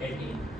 18,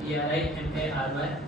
PRIMARY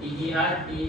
TERTIARY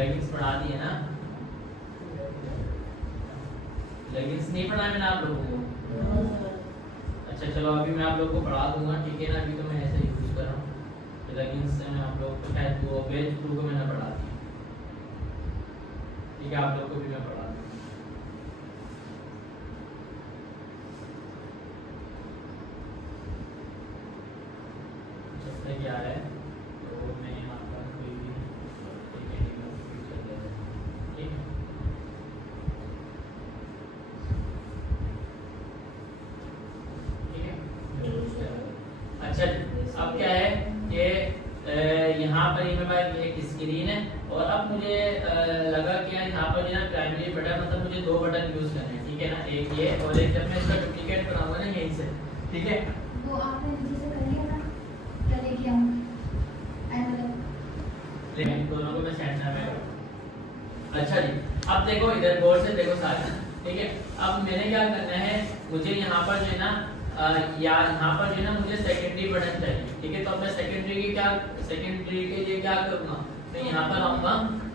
plugins पढ़ा दिए ना, प्लगइन्स नहीं पढ़ा मैंने आप लोगों को? अच्छा चलो अभी मैं आप लोगों को पढ़ा दूंगा, ठीक है ना। अभी तो मैं ऐसे यूज कर रहा हूँ प्लगइन्स से, मैं आप लोगों को शायद वो पेज 2 को मैंने पढ़ा दिया, ठीक है। आप लोगों को भी मैं पढ़ा दूंगा। जब तक आ रहा है तो मैं यहाँ पर कोई भी एक एनिमल यूज कर लेता हूँ, ठीक है। अच्छा अब क्या है कि यहाँ पर मेरे पास एक स्क्रीन है, और अब मुझे लगा कि यहाँ पर जो है प्राइमरी बटन, मतलब मुझे 2 बटन यूज करने हैं, ठीक है ना। एक ये और एक जब मैं इसका डुप्लीकेट बनाऊंगा ना यहीं से, ठीक है। वो आपने नीचे से करिए ना, क्या लेके आऊँ लेकिन दोनों को मैं सेंटर में। अच्छा जी अब देखो इधर गौर से देखो साथ, ठीक है। अब मैंने क्या करना है, मुझे यहाँ पर जो है ना यहाँ पर जो है ना मुझे सेकेंडरी बटन चाहिए, ठीक है। तो अब मैं सेकेंडरी के लिए क्या करूँगा, मैं यहाँ पर आऊँगा,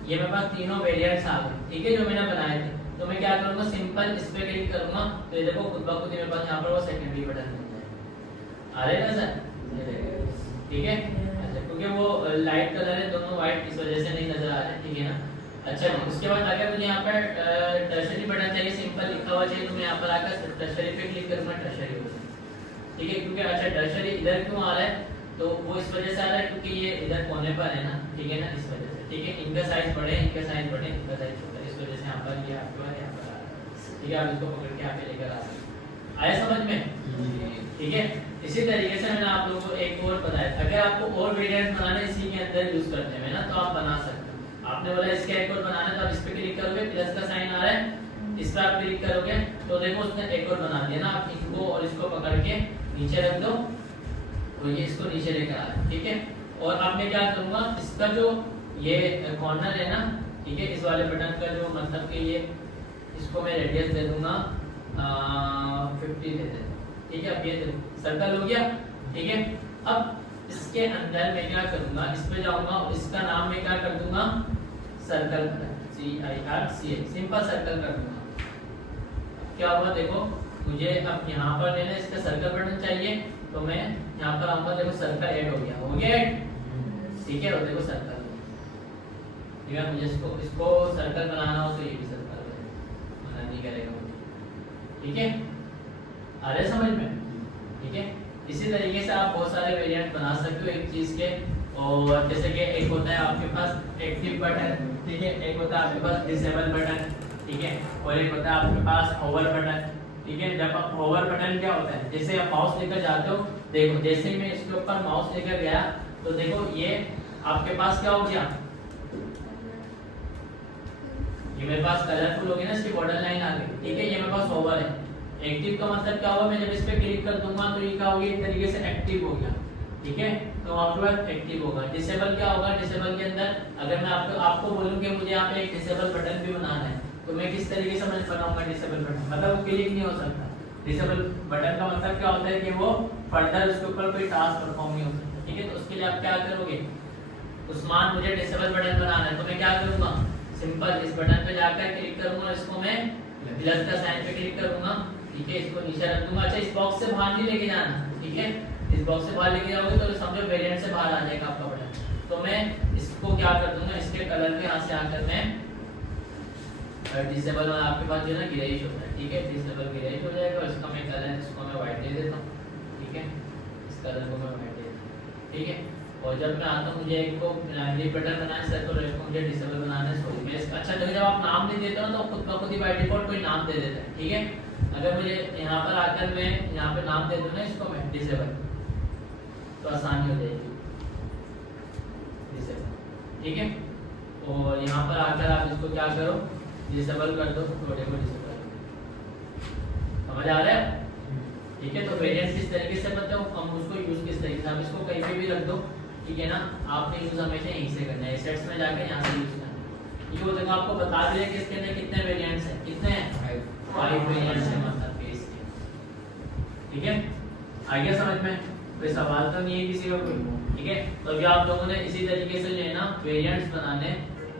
ये मेरे पास तीनों वेरिएंट्स आ गए, ठीक है, जो मैंने बनाए थे। तो मैं क्या करूँगा, सिंपल इस पे क्लिक करूँगा, तो ये देखो खुद ब खुद मेरे पास यहाँ पर वो सेकेंडरी बटन मिल जाएगा। आ रहेगा सर, ठीक है। अच्छा क्योंकि वो लाइट कलर है, दोनों वाइट, इस वजह से नहीं नजर आ रहे, ठीक है ना। अच्छा उसके बाद अगर मुझे यहाँ पर टर्शरी बटन चाहिए, सिंपल लिखा हुआ चाहिए, तो मैं यहाँ पर आकर टर्शरी पे क्लिक करूँगा, टर्शरी हो जाए, ठीक है। क्योंकि अच्छा टर्शरी इधर क्यों आ रहा है, तो वो इस वजह से आ रहा है क्योंकि ये इधर कोने पर है ना, ठीक है ना, इस वजह से, ठीक है। इनका साइज बड़े, इनका साइज बड़े, इनका साइज छोटा, इस वजह से यहाँ पर ये आपके पास यहाँ पर आ रहा है, ठीक है। आप इसको पकड़ के आगे लेकर आ सकते, आया समझ में, ठीक है। इसी तरीके से मैंने आप लोगों को एक और बताया, अगर आपको और वेरिएंट बनाना है इसी के अंदर यूज करते हैं ना, तो आप बना सकते हो। आपने बोला इसके एक और बनाना है, तो आप इस पे क्लिक करोगे, प्लस का साइन आ रहा है, इस पे आप क्लिक करोगे, तो देखो उसने एक और बना दिया ना। आप इसको और इसको पकड़ के नीचे रख दो, तो ये इसको नीचे लेकर आ रहा है, ठीक है। और अब मैं क्या करूंगा, इसका जो ये कॉर्नर है ना, ठीक है, इस वाले बटन का जो मतलब कि ये, इसको मैं रेडियस दे दूंगा 50 दे देता, ठीक है। अब ये सर्कल हो गया, ठीक है। अब इसके अंदर मैं क्या करूंगा, इस पे जाऊंगा, इसका नाम मैं क्या कर दूंगा, सर्कल, CIRCL, सिंपल सर्कल कर दूंगा। क्या हुआ देखो, मुझे अब यहाँ पर लेना इसका सर्कल बटन चाहिए, तो मैं यहाँ पर आऊंगा, देखो सर्कल ऐड हो गया, ठीक है। और देखो सर्कल, ठीक है। मुझे इसको सर्कल बनाना हो तो ये भी सर्कल मना नहीं करेगा, ठीक है। आ रहे समझ में, ठीक है। इसी तरीके से आप बहुत सारे वेरिएंट बना सकते हो एक चीज के, और जैसे कि एक होता है आपके पास एक्टिव बटन, ठीक है, एक होता है आपके पास डिसेबल बटन, ठीक है, और एक होता है आपके पास होवर बटन, ठीक है। जब आप होवर बटन क्या होता है, जैसे आप माउस लेकर जाते हो, देखो जैसे ही मैं इसके ऊपर माउस लेकर गया, तो देखो ये आपके पास क्या हो गया, ये मेरे पास कलरफुल हो गया ना, इसकी बॉर्डर लाइन आ गई, ठीक है। ये मेरे पास होवर है। एक्टिव का मतलब क्या होगा, मैं जब इस पे क्लिक कर दूंगा तो ये क्या होगा, एक तरीके से एक्टिव हो गया, ठीक है। तो आपके पास एक्टिव होगा। डिसेबल क्या होगा, डिसेबल के अंदर अगर मैं आपको बोलूं कि मुझे यहाँ पे एक डिसेबल बटन भी बनाना है, तो मैं किस तरीके से मैं बनाऊंगा डिसेबल बटन, मतलब वो क्लिक नहीं हो सकता। डिसेबल बटन का मतलब क्या होता है कि वो फर्दर उसके ऊपर कोई टास्क परफॉर्म नहीं हो सकता, ठीक है। तो उसके लिए आप क्या करोगे, उस्मान मुझे डिसेबल बटन बनाना है, तो मैं क्या करूंगा, सिंपल इस बटन पे जाकर क्लिक करूंगा, इसको मैं प्लस का साइन पे क्लिक करूंगा, ठीक है, इसको नीचे रख दूंगा। अच्छा इस बॉक्स से बाहर नहीं लेके जाना, ठीक है। इस बॉक्स से बाहर लेके जाओगे तो समझो वेरिएंट से बाहर आ जाएगा आपका बटन। तो मैं इसको क्या कर दूंगा, इसके कलर के यहाँ से आकर मैं डिसेबल वाला आपके पास जो है ना ग्रेइश होता है, ठीक है, डिसेबल ग्रेइश हो जाएगा। और इसका मैं कलर, इसको मैं व्हाइट दे देता हूँ, ठीक है, इस कलर को मैं व्हाइट दे देता हूँ, ठीक है। और जब मैं आता हूँ, मुझे एक को प्राइमरी बटन बनाना है सर्कल, और इसको मुझे डिसेबल बनाना है, सॉरी मैं इसका, अच्छा जब आप नाम नहीं देते हो तो खुद ब खुद ही बाय डिफॉल्ट कोई नाम दे देता है, ठीक है। अगर मुझे यहाँ पर आकर मैं यहाँ पे नाम दे दूँ ना इसको मैं डिसेबल, तो आसानी हो जाएगी, डिसेबल, ठीक है। और यहाँ पर आकर आप इसको क्या करो, डिसेबल कर दो, थोड़े को डिसेबल, समझ आ रहा है, ठीक है। तो वेरिएंट किस तरीके से बताओ, हम उसको यूज किस तरीके से, आप इसको कहीं पे भी रख दो, ठीक है ना। आपने यूज हमेशा यहीं से करना है, सेट्स में जाकर यहाँ से यूज करना है, ठीक है। वो देखो आपको बता दिया कि इसके अंदर कितने वेरिएंट्स हैं, कितने हैं, 5 वेरिएंट्स हैं मतलब के इसके, ठीक है। आ गया समझ में, कोई सवाल तो नहीं है किसी का कोई, ठीक है। तो अभी आप लोगों ने इसी तरीके से लेना वेरिएंट्स बनाने